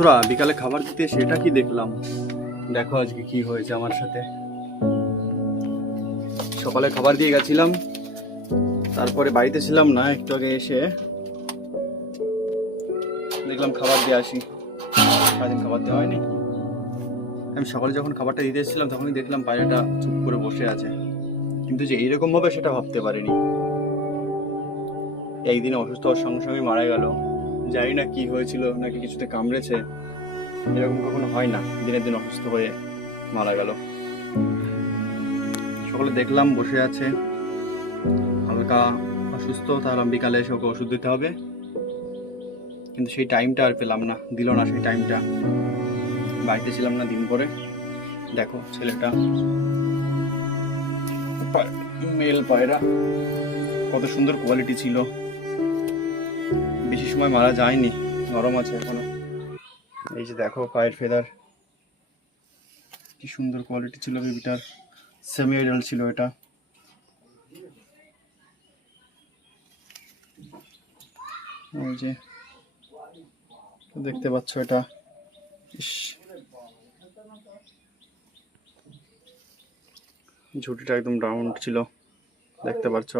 তোরা বিকালে খাবার দিতে সেটা কি দেখলাম, দেখো আজকে কি হয়েছে আমার সাথে। সকালে খাবার দিয়ে গেছিলাম, তারপরে বাড়িতে ছিলাম না, একটু আগে এসে দেখলাম খাবার দিয়ে আসি। সারাদিন খাবার দেওয়া হয়নি। আমি সকালে যখন খাবারটা দিতে এসেছিলাম তখনই দেখলাম পায়রাটা চুপ করে বসে আছে, কিন্তু যে এইরকম হবে সেটা ভাবতে পারিনি। একদিনে অসুস্থ হওয়ার সঙ্গে সঙ্গে মারা গেল। জানি না কি হয়েছিল, নাকি কিছুতে কামড়েছে, এরকম কখনো হয় না, দিনের দিন অসুস্থ হয়ে মারা গেল। সকালে দেখলাম বসে আছে, হালকা অসুস্থ, তাহলে বিকালে এসে ওকে ওষুধ দিতে হবে, কিন্তু সেই টাইমটা আর পেলাম না, দিল না সেই টাইমটা। বাড়িতে ছিলাম না দিন পরে। দেখো ছেলেটা, মেল পায়রা, কত সুন্দর কোয়ালিটি ছিল, বেশি সময় মারা যায়নি, নরম আছে এখনো। এই যে দেখো পায়ের ফেদার, কি সুন্দর কোয়ালিটি ছিল বেবিটার, সেমি আইডাল ছিল এটা। এই যে দেখতে পাচ্ছ এটা, ইস, ঝুঁটিটা একদম রাউন্ড ছিল, দেখতে পাচ্ছ।